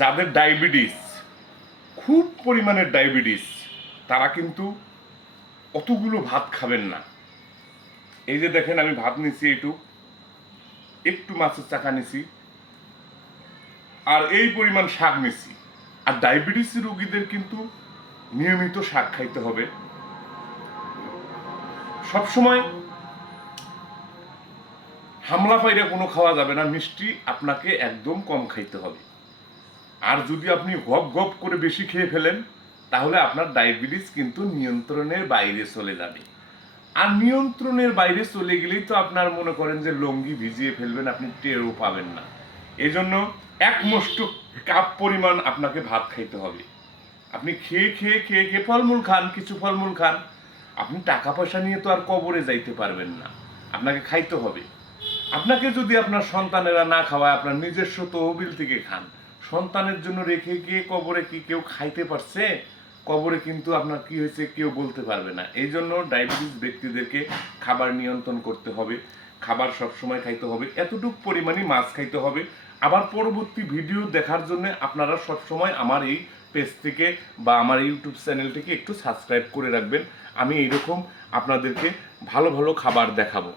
যাদের ডায়াবেটিস, খুব পরিমাণের ডায়াবেটিস, তারা কিন্তু অতগুলো ভাত খাবেন না। এই যে দেখেন আমি ভাত নিছি, একটু মাছের চাকা নিছি, আর এই পরিমাণ শাক নিছি। আর ডায়াবেটিস রোগীদের কিন্তু নিয়মিত শাক খাইতে হবে। সবসময় হামলা পাইরা কোনো খাওয়া যাবে না, মিষ্টি আপনাকে একদম কম খাইতে হবে। আর যদি আপনি গপ গপ করে বেশি খেয়ে ফেলেন, তাহলে আপনার ডায়াবেটিস কিন্তু নিয়ন্ত্রণের বাইরে চলে যাবে। আর নিয়ন্ত্রণের বাইরে চলে গেলেই তো আপনার মনে করেন যে লঙ্গি ভিজিয়ে ফেলবেন, আপনি টেরও পাবেন না। এই জন্য এক মুষ্ট কাপ পরিমাণ আপনাকে ভাত খাইতে হবে। আপনি খেয়ে খেয়ে খেয়ে খেয়ে ফলমূল খান, কিছু ফলমূল খান। আপনি টাকা পয়সা নিয়ে তো আর কবরে যাইতে পারবেন না, আপনাকে খাইতে হবে। আপনাকে যদি আপনার সন্তানেরা না খাওয়ায়, আপনার নিজস্ব তহবিল থেকে খান। সন্তানের জন্য রেখে গিয়ে কবরে কি কেউ খাইতে পারছে? কবরে কিন্তু আপনার কি হয়েছে কেউ বলতে পারবে না। এই জন্য ডায়াবেটিস ব্যক্তিদেরকে খাবার নিয়ন্ত্রণ করতে হবে, খাবার সবসময় খাইতে হবে, এতটুকু পরিমাণই মাছ খাইতে হবে। আবার পরবর্তী ভিডিও দেখার জন্য আপনারা সবসময় আমার এই পেজ থেকে বা আমার ইউটিউব চ্যানেলটিকে একটু সাবস্ক্রাইব করে রাখবেন। আমি এইরকম আপনাদেরকে ভালো ভালো খাবার দেখাবো।